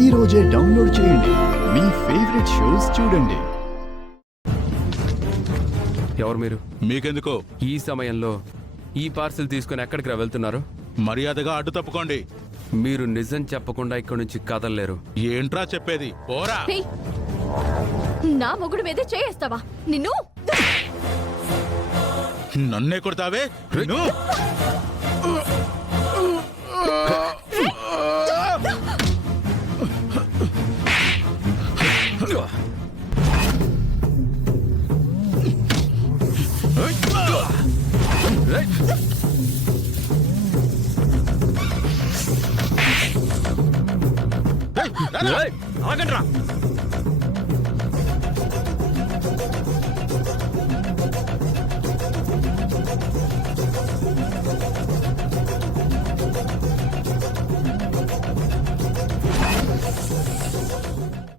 ఈ రోజే డౌన్లోడ్ చేయండి. మీ ఫేవరెట్ షోస్ చూడండి. ఎవరు మీరు? మీకెందుకో? ఈ సమయంలో ఈ పార్సిల్ తీసుకుని ఎక్కడికి వెళ్తున్నారు? మర్యాదగా అడ్డు తప్పుకోండి. మీరు నిజం చెప్పకుండా ఇక్కడి నుంచి కదలలేరు. ఏంట్రా చెప్పేది? పోరా. హేయ్! నా మొగుడు మీదే చేయేస్తావా? నిన్ను నన్నే కొడతావే? నిన్ను? ఆగండ్రా!